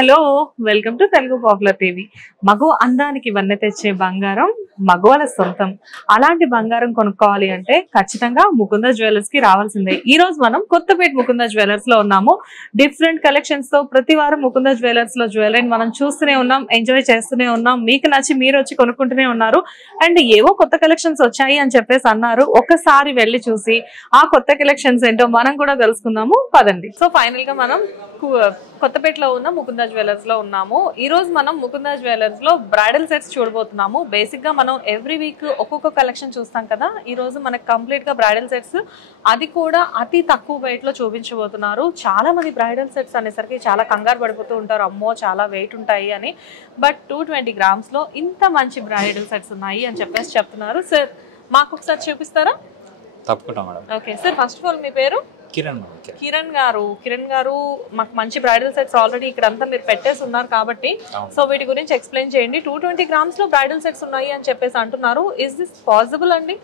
Hello welcome to Telugu popular TV. మగ అందానికి వన్నె తెచ్చే బంగారం మగవాళ్ళ సొంతం. అలాంటి బంగారం కొనుక్కోవాలి అంటే ఖచ్చితంగా ముకుంద జ్యువెలర్స్ కి రావాల్సిందే. ఈ రోజు మనం కొత్తపేట ముకుంద జ్యువెలర్స్ లో ఉన్నాము. డిఫరెంట్ కలెక్షన్స్ తో ప్రతి వారం ముకుంద జ్యువెలర్స్ లో జ్యువెలరీని మనం చూస్తూనే ఉన్నాం, ఎంజాయ్ చేస్తూనే ఉన్నాం. మీకు నచ్చి మీరు వచ్చి కొనుక్కుంటూనే ఉన్నారు. అండ్ ఏవో కొత్త కలెక్షన్స్ వచ్చాయి అని చెప్పేసి అన్నారు. ఒక్కసారి వెళ్ళి చూసి ఆ కొత్త కలెక్షన్స్ ఏంటో మనం కూడా తెలుసుకుందాము పదండి. సో ఫైనల్ గా మనం కొత్తపేటలో ఉన్న ముకుంద జ్యువెలర్స్ లో ఉన్నాము. ఈ రోజు మనం ముకుంద జ్యువెలర్స్ లో బ్రైడల్ సెట్స్ చూడబోతున్నాము. బేసిక్ గా మనం ఎవ్రీ వీక్ ఒక్కొక్క కలెక్షన్ చూస్తాం కదా. ఈ రోజు మనకు కంప్లీట్ గా బ్రైడల్ సెట్స్, అది కూడా అతి తక్కువ వెయిట్ లో చూపించబోతున్నారు. చాలా మంది బ్రైడల్ సెట్స్ అనేసరికి చాలా కంగారు పడిపోతూ ఉంటారు, అమ్మో చాలా వెయిట్ ఉంటాయి అని. బట్ 220 గ్రామ్స్ లో ఇంత మంచి బ్రైడల్ సెట్స్ ఉన్నాయి అని చెప్పేసి చెప్తున్నారు. సార్ మాకు ఒకసారి చూపిస్తారా? తప్పకుండా madam. Okay sir, first of all మీ పేరు? కిరణ్ గారు మాకు మంచి బ్రైడల్ సెట్స్ ఆల్రెడీ ఇక్కడ అంతా మీరు పెట్టేసి ఉన్నారు కాబట్టి సో వీటి గురించి ఎక్స్ప్లెయిన్ చేయండి. 220 గ్రామ్స్ లో బ్రైడల్ సెట్స్ ఉన్నాయి అని చెప్పేసి అంటున్నారు. ఇస్ దిస్ పాసిబుల్ అండి?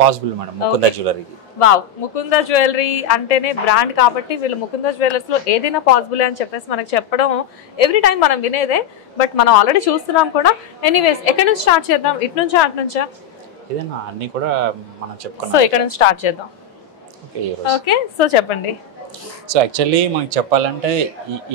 Possible madam. Mukunda jewellery. Wow, Mukunda jewellery అంటేనే బ్రాండ్ కాబట్టి వీళ్ళు ముకుంద జ్యువెలర్స్ లో ఏదైనా పాసిబుల్ అని చెప్పేసి మనకు చెప్పడం ఎవ్రీ టైం మనం వినేదే. బట్ మనం ఆల్రెడీ చూస్తున్నాం కూడా. ఎనీవేస్, ఎక్కడి నుంచి స్టార్ట్ చేద్దాం? ఇటు నుంచా అటు నుంచా? ఏదైనా అన్ని కూడా మనం చెప్పుకున్నాం. సో ఇక్కడ నుంచి స్టార్ట్ చేద్దాం. ఓకే, సో చెప్పండి. సో యాక్చువల్లీ మనకి చెప్పాలంటే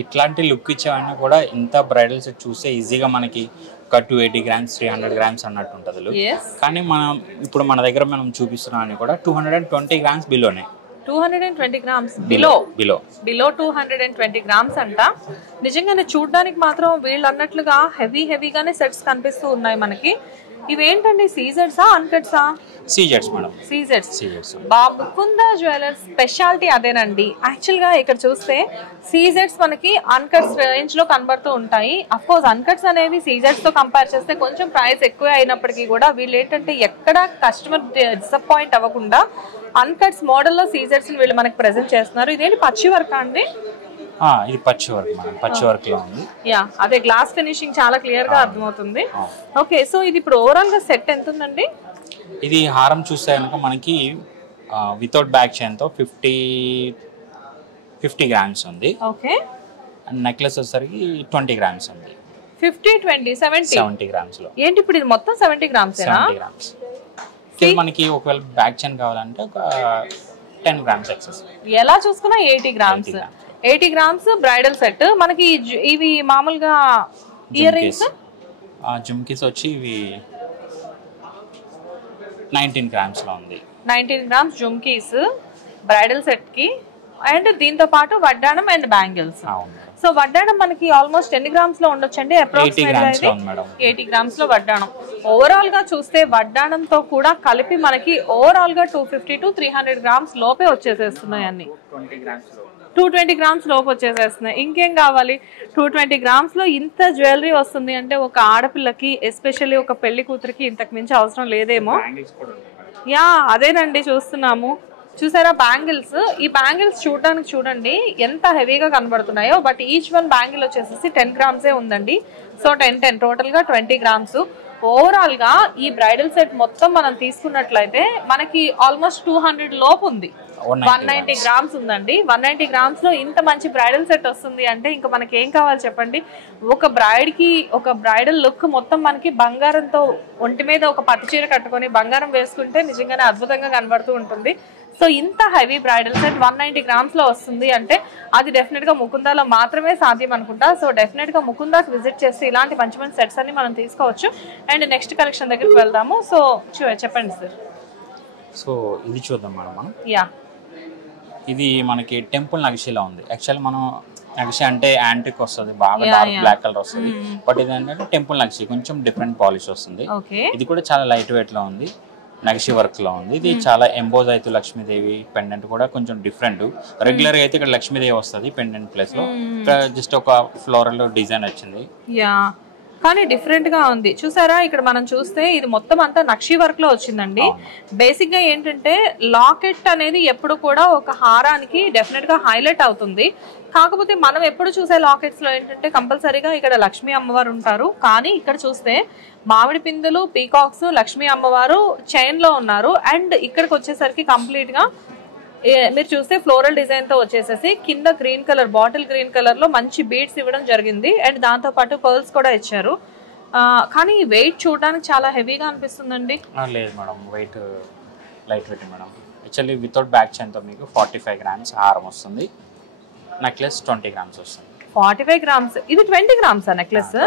ఇట్లాంటి లుక్ ఇచ్చేవన్నీ కూడా ఇంత బ్రైడల్ సెట్ చూస్తే ఈజీగా మనకి ఒక 280 గ్రామ్స్ 300 గ్రామ్స్ అన్నట్టు ఉంటుంది. కానీ మనం ఇప్పుడు మన దగ్గర మనం చూపిస్తున్నాం అని కూడా 220 గ్రామ్స్ బిలోనే. 220 గ్రామ్స్ బిలో 220 గ్రామ్స్ అంట. నిజంగానే చూడడానికి మాత్రం వీళ్ళు అన్నట్లుగా హెవీగానే సెట్స్ కనిపిస్తూ ఉన్నాయి మనకి. ఇవేంటండి, సీజర్సా అన్కట్సా? Scissors madam. Scissors. Mukunda jewellers speciality అదేనండి. యాక్చువల్ గా ఇక్కడ చూస్తే సీజర్స్ మనకి అన్కట్స్ రేంజ్ లో కనబడుతూ ఉంటాయి. అఫ్ కోర్స్ అన్కట్స్ అనేవి సీజర్స్ తో కంపేర్ చేస్తే కొంచెం ప్రైస్ ఎక్కువ అయినప్పటికీ కూడా వీళ్ళు ఏంటంటే ఎక్కడ కస్టమర్ డిసప్పాయింట్ అవ్వకుండా అన్కట్స్ మోడల్లో సీజర్స్ వీళ్ళు మనకి ప్రెజెంట్ చేస్తున్నారు. ఇదేంటి, పచ్చి వర్క్ అండి? ఇది పచ్చి వర్క్ మేడం. పచ్చి వర్క్ లో ఉంది. యా, అదే గ్లాస్ ఫినిషింగ్ చాలా క్లియర్ గా అర్థమవుతుంది. ఓకే, సో ఇది ఇప్పుడు ఓవరాల్ గా సెట్ ఎంత ఉందండి? ఇది హారం చూస్తే కనుక మనకి వితౌట్ బ్యాక్ చైన్ తో 50 గ్రామ్స్ ఉంది. ఓకే, అండ్ నెక్లెస్ వచ్చేసరికి 20 గ్రామ్స్ ఉంది. 50, 20, 70 గ్రామ్స్ లో. ఏంటి ఇప్పుడు ఇది మొత్తం 70 గ్రామ్స్? 70 గ్రామ్స్. మనకి ఒకవేళ బ్యాక్ చైన్ కావాలంటే ఒక 10 గ్రామ్స్ ఎక్సెస్. ఎలా చూసుకున్నా 80 గ్రామ్స్. 80 గ్రామ్స్ బ్రైడల్ సెట్ మనకి. ఇవి మామూలుగా ఇయర్ రింగ్స్, జుమ్కీస్ వచ్చి ఇవి 19 గ్రామ్స్ లో ఉంది. 19 గ్రామ్స్ జుమ్కీస్ బ్రైడల్ సెట్ కి. అండ్ దీంతో పాటు వడ్డాణం అండ్ బ్యాంగిల్స్. సో వడ్డాణం మనకి ఆల్మోస్ట్ ఎన్ని గ్రామ్స్ లో ఉండొచ్చండి? అప్రాక్సిమేట్లీ 80 గ్రామ్స్ లో వడ్డాణం. ఓవరాల్ గా చూస్తే వడ్డాణంతో కూడా కలిపి మనకి ఓవరాల్ గా 250 to 300 గ్రామ్స్ లోపే వచ్చేసేస్తున్నాయి అన్ని. 220 గ్రామ్స్ లోపు వచ్చేసేస్తున్నాయి. ఇంకేం కావాలి? 220 గ్రామ్స్ లో ఇంత జ్యువెలరీ వస్తుంది అంటే ఒక ఆడపిల్లకి, ఎస్పెషల్లీ ఒక పెళ్లి కూతురికి ఇంతకు మించి అవసరం లేదేమో. యా, అదేనండి చూస్తున్నాము. చూసారా బ్యాంగిల్స్? ఈ బ్యాంగిల్స్ చూడడానికి చూడండి ఎంత హెవీగా కనబడుతున్నాయో. బట్ ఈచ్ వన్ బ్యాంగిల్ వచ్చేసి 10 గ్రామ్సే ఉందండి. సో 10 టోటల్ గా 20 గ్రామ్స్. ఓవరాల్ గా ఈ బ్రైడల్ సెట్ మొత్తం మనం తీసుకున్నట్లయితే మనకి ఆల్మోస్ట్ 200 లోపు ఉంది. 190 గ్రామ్స్ ఉందండి. 190 గ్రామ్స్ లో ఇంత మంచి బ్రైడల్ సెట్ వస్తుంది అంటే ఇంకా మనకి ఏం కావాలి చెప్పండి? ఒక బ్రైడ్ కి ఒక బ్రైడల్ లుక్ మొత్తం మనకి బంగారంతో, ఒంటి మీద ఒక పట్టు చీర కట్టుకొని బంగారం వేసుకుంటే నిజంగానే అద్భుతంగా కనబడుతూ ఉంటుంది. సో ఇంత హెవీ బ్రైడల్ సెట్ 190 గ్రామ్స్ లో వస్తుంది అంటే అది డెఫినెట్ గా ముకుందాలో మాత్రమే సాధ్యం అనుకుంటా. సో డెఫినెట్ గా ముకుందాకి విజిట్ చేస్తే ఇలాంటి మంచి మంచి సెట్స్ అన్ని మనం తీసుకోవచ్చు. అండ్ నెక్స్ట్ కలెక్షన్ దగ్గరికి వెళ్దాము. సో చెప్పండి సార్. సో ఇది చూద్దాం మేడం మనం. యా, ఇది మనకి టెంపుల్ నగిషిలా ఉంది. యాక్చువల్లీ మనం నగిషి అంటే యాంటిక్ వస్తుంది, బాగా డార్క్ బ్లాక్ కలర్ వస్తుంది. బట్ ఇది ఏంటంటే టెంపుల్ నగిషి, కొంచెం డిఫరెంట్ పాలిష్ వస్తుంది. ఇది కూడా చాలా లైట్ వెయిట్ లో ఉంది, నగిషి వర్క్ లో ఉంది. ఇది చాలా ఎంబోజ్ అయితే లక్ష్మీదేవి పెండెంట్ కూడా కొంచెం డిఫరెంట్. రెగ్యులర్ గా అయితే ఇక్కడ లక్ష్మీదేవి వస్తుంది పెండెంట్ ప్లేస్ లో. జస్ట్ ఒక ఫ్లోరల్ డిజైన్ వచ్చింది. కానీ డిఫరెంట్ గా ఉంది. చూసారా, ఇక్కడ మనం చూస్తే ఇది మొత్తం అంతా నక్షి వర్క్ లో వచ్చిందండి. బేసిక్ గా ఏంటంటే లాకెట్ అనేది ఎప్పుడు కూడా ఒక హారానికి డెఫినెట్ గా హైలైట్ అవుతుంది. కాకపోతే మనం ఎప్పుడు చూసే లాకెట్స్ లో ఏంటంటే కంపల్సరీగా ఇక్కడ లక్ష్మీ అమ్మవారు ఉంటారు. కానీ ఇక్కడ చూస్తే మామిడి పిందెలు, పీకాక్స్, లక్ష్మీ అమ్మవారు చైన్ లో ఉన్నారు. అండ్ ఇక్కడికి వచ్చేసరికి కంప్లీట్ గా మీరు చూస్తే ఫ్లోరల్ డిజైన్ తో వచ్చేసేసి కింద green colour, bottle green colour లో మంచి బీడ్స్ ఇవ్వడం జరిగింది. అండ్ దాంతో పాటు పర్ల్స్ కూడా ఇచ్చారు. కానీ వెయిట్ చూడడానికి చాలా హెవీగా అనిపిస్తుందండి. లేదు madam, weight light weight madam. Actually without back chain తో మీకు 45 grams హారం వస్తుంది. నెక్లెస్ 20 grams వస్తుంది. 45 grams. ఇది 20 grams నెక్లెస్.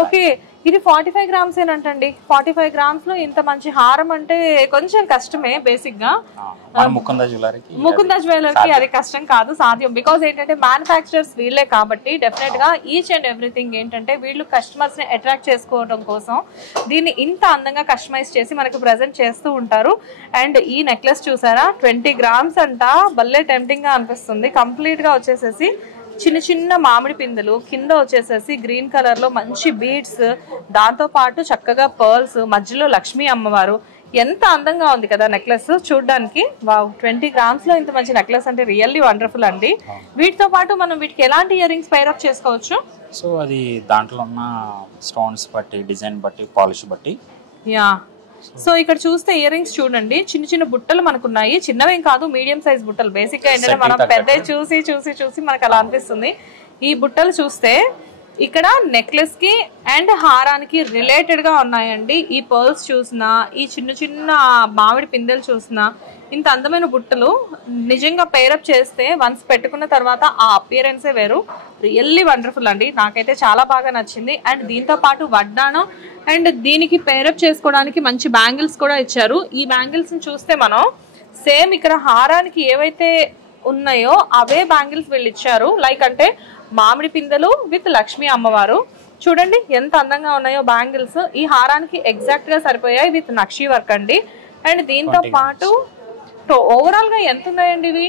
ఓకే, ఇది 45 grams ఏనంటండి. 45 grams లో ఇంత మంచి హారం అంటే కొంచెం కష్టమే బేసిక్ గా. ముకుందా జ్యువెలర్కి అది కష్టం కాదు, సాధ్యం. బికాస్ ఏంటంటే మ్యానుఫ్యాక్చరర్స్ వీళ్ళే కాబట్టి డెఫినెట్ గా ఈచ్ అండ్ ఎవ్రీథింగ్ ఏంటంటే వీళ్ళు కస్టమర్స్ ని అట్రాక్ట్ చేసుకోవడం కోసం దీన్ని ఇంత అందంగా కస్టమైజ్ చేసి మనకు ప్రెజెంట్ చేస్తూ ఉంటారు. అండ్ ఈ నెక్లెస్ చూసారా 20 grams అంట, భలే టెంప్టింగ్ గా అనిపిస్తుంది. కంప్లీట్ గా వచ్చేసేసి చిన్న చిన్న మామిడి పిందెలు, కింద వచ్చేసేసి గ్రీన్ కలర్ లో మంచి బీడ్స్, దాంతో పాటు చక్కగా పర్ల్స్, మధ్యలో లక్ష్మీ అమ్మవారు. ఎంత అందంగా ఉంది కదా నెక్లెస్ చూడడానికి. వావ్, 20 grams లో ఇంత మంచి నెక్లెస్ అంటే రియల్లీ వండర్ఫుల్ అండి. వీటితో పాటు మనం వీటికి ఎలాంటి ఇయర్ రింగ్స్ పైరప్ చేసుకోవచ్చు? సో అది దాంట్లో ఉన్న స్టోన్స్ బట్టి, డిజైన్ బట్టి, పాలిష్ బట్టి. యా, సో ఇక్కడ చూస్తే ఇయర్ రింగ్స్ చూడండి, చిన్న చిన్న బుట్టలు మనకున్నాయి. చిన్నవేం కాదు, మీడియం సైజ్ బుట్టలు. బేసిక్ గా ఏంటంటే మనం పెద్ద చూసి చూసి చూసి మనకు అలా అనిపిస్తుంది. ఈ బుట్టలు చూస్తే ఇక్కడ నెక్లెస్ కి అండ్ హారానికి రిలేటెడ్ గా ఉన్నాయండి. ఈ పర్ల్స్ చూసినా, ఈ చిన్న చిన్న మామిడి పిందెలు చూసినా, ఇంత అందమైన బుట్టలు నిజంగా పేరప్ చేస్తే వన్స్ పెట్టుకున్న తర్వాత ఆ అపియరెన్సే వేరు. రియల్లీ వండర్ఫుల్ అండి, నాకైతే చాలా బాగా నచ్చింది. అండ్ దీంతో పాటు వడ్డానం అండ్ దీనికి పేరప్ చేసుకోవడానికి మంచి బ్యాంగిల్స్ కూడా ఇచ్చారు. ఈ బ్యాంగిల్స్ ని చూస్తే మనం సేమ్ ఇక్కడ హారానికి ఏవైతే ఉన్నాయో అవే బ్యాంగిల్స్ వీళ్ళు ఇచ్చారు. లైక్ అంటే మామిడి పిందెలు విత్ లక్ష్మీ అమ్మవారు. చూడండి ఎంత అందంగా ఉన్నాయో బ్యాంగిల్స్. ఈ హారానికి ఎగ్జాక్ట్ గా సరిపోయాయి విత్ నక్షీ వర్క్ అండి. అండ్ దీంతో పాటు ఓవరాల్ గా ఎంత ఉన్నాయండి ఇవి?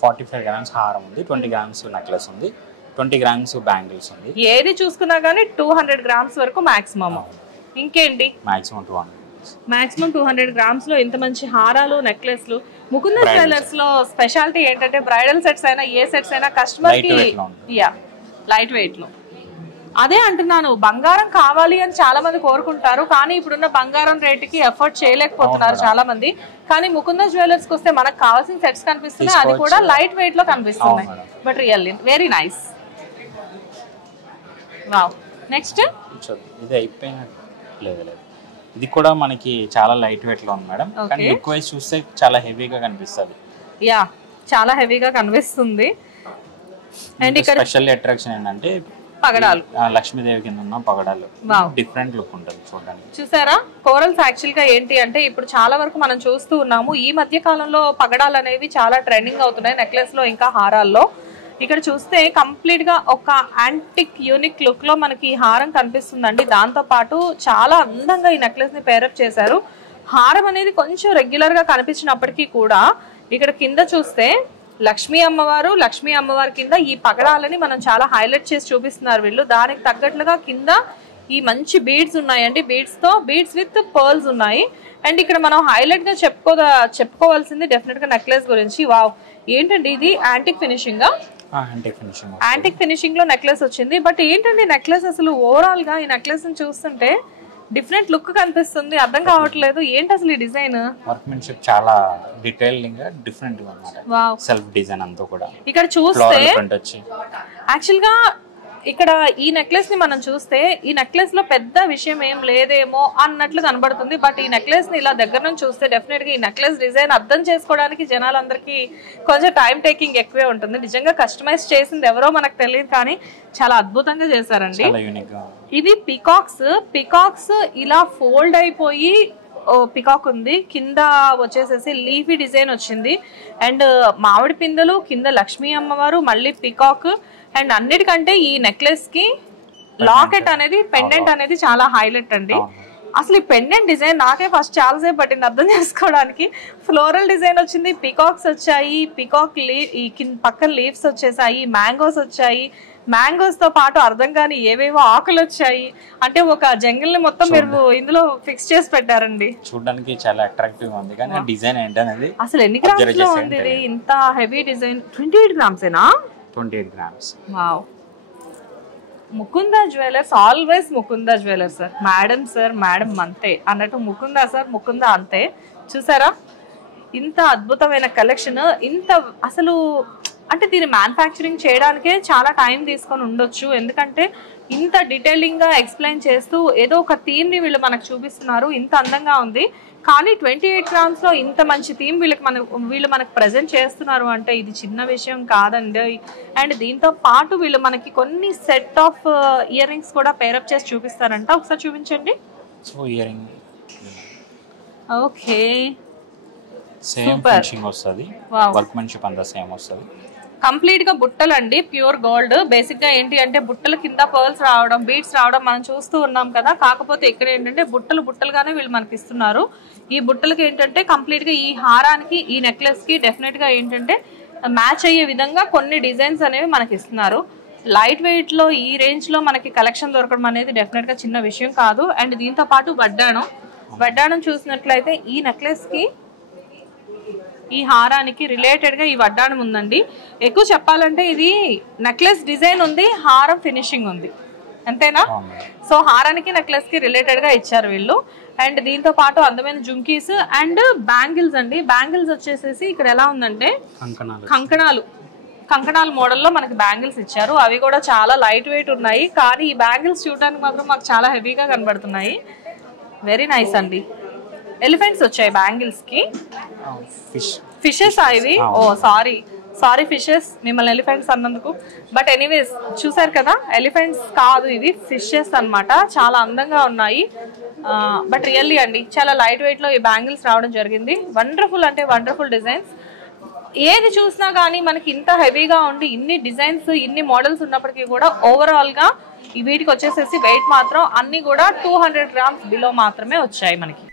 45 grams హారం ఉంది, 20 grams నెక్లెస్ ఉంది, 20 grams బ్యాంగిల్స్ ఉంది. ఏది చూసుకున్నా గానీ 200 grams వరకు మాక్సిమం. ఇంకేంటి మాక్సిమం 200 grams లో ఇంత మంచి హారాలు, నెక్లెస్లు. ముకుందా జ్యువెలర్స్ లో స్పెషాలిటీ ఏంటంటే బ్రైడల్ సెట్స్ అయినా ఏ సెట్స్ అయినా కస్టమర్ కి లైట్ వెయిట్ లో. అదే అంటున్నాను, బంగారం కావాలి అని చాలా మంది కోరుకుంటారు, కానీ ఇప్పుడున్న బంగారం రేటుకి ఎఫర్ట్ చేయలేకపోతున్నారు చాలా మంది. కానీ ముకుందా జ్యువెలర్స్ కి వస్తే మనకు కావాల్సిన సెట్స్ కనిపిస్తున్నాయి, అది కూడా లైట్ వెయిట్ లో కనిపిస్తున్నాయి. But really very nice. Wow, next ఇది అయిపోయినట్లేదు. ఇది కూడా మనకి చాలా లైట్ వెయిట్ లో ఉంది మేడం, కానీ లుక్ వైజ్ చూస్తే చాలా హెవీగా కనిపిస్తుంది. యా, చాలా హెవీగా కనిపిస్తుంది. అండ్ ఇక్కడ స్పెషల్ అట్రాక్షన్ ఏంటంటే పగడాలు, లక్ష్మీదేవి కింద ఉన్న పగడాలు. డిఫరెంట్ లుక్ ఉంటుంది చూడడానికి. చూసారా కోరల్స్ యాక్చువల్ గా ఏంటి అంటే ఇప్పుడు చాలా వరకు మనం చూస్తూ ఉన్నాము. ఈ మధ్య కాలంలో పగడాలు అనేవి చాలా ట్రెండింగ్ అవుతున్నాయి నెక్లెస్ లో ఇంకా హారాల్లో. ఇక్కడ చూస్తే కంప్లీట్ గా ఒక యాంటిక్ యూనిక్ లుక్ లో మనకి ఈ హారం కనిపిస్తుందండి. దాంతో పాటు చాలా అందంగా ఈ నెక్లెస్ ని పేరప్ చేశారు. హారం అనేది కొంచెం రెగ్యులర్ గా కనిపించినప్పటికీ కూడా ఇక్కడ కింద చూస్తే లక్ష్మీ అమ్మవారి కింద ఈ పగడాలని మనం చాలా హైలైట్ చేసి చూపిస్తున్నారు వీళ్ళు. దానికి తగ్గట్లుగా కింద ఈ మంచి బీడ్స్ ఉన్నాయండి, బీడ్స్ విత్ పర్ల్స్ ఉన్నాయి. అండ్ ఇక్కడ మనం హైలైట్ గా చెప్పుకోవాల్సింది డెఫినెట్ గా నెక్లెస్ గురించి. వావ్, ఏంటండి ఇది యాంటిక్ ఫినిషింగ్ లో నెక్లెస్ వచ్చింది. బట్ ఏంటండి నెక్లెస్ అసలు ఓవరాల్ గా ఈ నెక్లెస్ ని చూస్తుంటే డిఫరెంట్ లుక్ కనిపిస్తుంది, అర్థం కావట్లేదు ఏంటి అసలు ఈ డిజైన్. వర్క్మెన్షిప్ చాలా డీటెయిలింగ్ గా డిఫరెంట్ గా అన్నమాట. సెల్ఫ్ డిజైన్ అంతా కూడా ఇక్కడ చూస్తే యాక్చువల్ గా ఇక్కడ ఈ నెక్లెస్ ని మనం చూస్తే ఈ నెక్లెస్ లో పెద్ద విషయం ఏం లేదేమో అన్నట్లు కనబడుతుంది. బట్ ఈ నెక్లెస్ ని ఇలా దగ్గర నుంచి చూస్తే డెఫినెట్ గా ఈ నెక్లెస్ డిజైన్ అర్థం చేసుకోవడానికి జనాలందరికీ కొంచెం టైం టేకింగ్ ఎక్కువే ఉంటుంది. నిజంగా కస్టమైజ్ చేసింది ఎవరో మనకు తెలియదు, కానీ చాలా అద్భుతంగా చేశారండి. ఇవి పికాక్స్ ఇలా ఫోల్డ్ అయిపోయి పికాక్ ఉంది, కింద వచ్చేసేసి లీఫీ డిజైన్ వచ్చింది. అండ్ మామిడి పిందెలు, కింద లక్ష్మీ అమ్మవారు, మళ్ళీ పికాక్. అండ్ అన్నిటికంటే ఈ నెక్లెస్ కి లాకెట్ అనేది, పెండెంట్ అనేది చాలా హైలైట్ అండి. అసలు ఈ పెండెంట్ డిజైన్ నాకే ఫస్ట్ చాలాసేపు పట్టింది అర్థం చేసుకోవడానికి. ఫ్లోరల్ డిజైన్ వచ్చింది, పికాక్స్ వచ్చాయి, ఈ పక్కన లీవ్స్ వచ్చేసాయి, మ్యాంగోస్ వచ్చాయి, మ్యాంగోస్ తో పాటు అర్థం కాని ఏవేవో ఆకులు వచ్చాయి. అంటే ఒక జంగిల్ ని మొత్తం మీరు ఇందులో ఫిక్స్ చేసి పెట్టారండి. చూడడానికి చాలా అట్రాక్టివ్ ఉంది, కానీ డిజైన్ ఏంటనేది అసలు ఎన్ని గ్రామ్స్ లో ఉంది ఇది? ఇంత హెవీ డిజైన్ 28 grams ఏనా? 28 grams. Wow, Mukunda jewellers always Mukunda jewellers sir, madam అంతే అన్నట్టు ముకుందా సార్, ముకుందా అంతే. చూసారా ఇంత అద్భుతమైన కలెక్షన్, ఇంత అసలు అంటే దీన్ని మ్యానుఫ్యాక్చరింగ్ చేయడానికే చాలా టైం తీసుకొని ఉండొచ్చు. ఎందుకంటే ఇంత డీటెయిలింగ్ గా ఎక్స్ప్లెయిన్ చేస్తూ ఏదో ఒక థీమ్ ని వీళ్ళు మనకు చూపిస్తున్నారు. ఇంత అందంగా ఉంది. కానీ 28 grams లో ఇంత మంచి థీమ్ వీళ్ళు మనకు ప్రెజెంట్ చేస్తున్నారు అంటే ఇది చిన్న విషయం కాదండి. అండ్ దీంతో పాటు వీళ్ళు మనకి కొన్ని సెట్ ఆఫ్ ఇయర్ రింగ్స్ కూడా పేరప్ చేసి చూపిస్తారంట. ఒకసారి చూపించండి. So ear ring okay, same finishing వస్తది, వర్క్మెన్షిప్ అంతా సేమ్ వస్తది. కంప్లీట్ గా బుట్టలు అండి, ప్యూర్ గోల్డ్. బేసిక్ గా ఏంటి అంటే బుట్టల కింద పర్ల్స్ రావడం, బీడ్స్ రావడం మనం చూస్తూ ఉన్నాం కదా. కాకపోతే ఇక్కడ ఏంటంటే బుట్టలుగానే వీళ్ళు మనకి ఇస్తున్నారు. ఈ బుట్టలకి ఏంటంటే కంప్లీట్ గా ఈ హారానికి, ఈ నెక్లెస్ కి డెఫినెట్ గా ఏంటంటే మ్యాచ్ అయ్యే విధంగా కొన్ని డిజైన్స్ అనేవి మనకి ఇస్తున్నారు. లైట్ వెయిట్ లో ఈ రేంజ్ లో మనకి కలెక్షన్ దొరకడం అనేది డెఫినెట్ గా చిన్న విషయం కాదు. అండ్ దీంతో పాటు వడ్డాణం చూసినట్లయితే ఈ నెక్లెస్ కి, ఈ హారానికి రిలేటెడ్ గా ఈ వడ్డాణం ఉందండి. ఎక్కువ చెప్పాలంటే ఇది నెక్లెస్ డిజైన్ ఉంది, హారం ఫినిషింగ్ ఉంది, అంతేనా? సో హారానికి నెక్లెస్ కి రిలేటెడ్ గా ఇచ్చారు వీళ్ళు. అండ్ దీంతో పాటు అందమైన జుంకీస్ అండ్ బ్యాంగిల్స్ అండి. బ్యాంగిల్స్ వచ్చేసేసి ఇక్కడ ఎలా ఉందంటే కంకణాలు మోడల్లో మనకి బ్యాంగిల్స్ ఇచ్చారు. అవి కూడా చాలా లైట్ వెయిట్ ఉన్నాయి. కానీ ఈ బ్యాంగిల్స్ చూడడానికి మాత్రం మాకు చాలా హెవీగా కనబడుతున్నాయి. వెరీ నైస్ అండి. ఎలిఫెంట్స్ వచ్చాయి బ్యాంగిల్స్ కి. ఫిషెస్ ఇవి. ఓ సారీ ఫిషెస్, మిమ్మల్ని ఎలిఫెంట్స్ అన్నందుకు. బట్ ఎనీవేస్ చూసారు కదా, ఎలిఫెంట్స్ కాదు ఇవి, ఫిషెస్ అన్నమాట. చాలా అందంగా ఉన్నాయి. బట్ రియల్లీ అండి చాలా లైట్ వెయిట్ లో ఈ బ్యాంగిల్స్ రావడం జరిగింది. వండర్ఫుల్ అంటే వండర్ఫుల్ డిజైన్స్. ఏది చూసినా కానీ మనకి ఇంత హెవీగా ఉండి ఇన్ని డిజైన్స్, ఇన్ని మోడల్స్ ఉన్నప్పటికీ కూడా ఓవరాల్ గా ఈ వీటికి వచ్చేసేసి వెయిట్ మాత్రం అన్ని కూడా 200 grams బిలో మాత్రమే వచ్చాయి మనకి.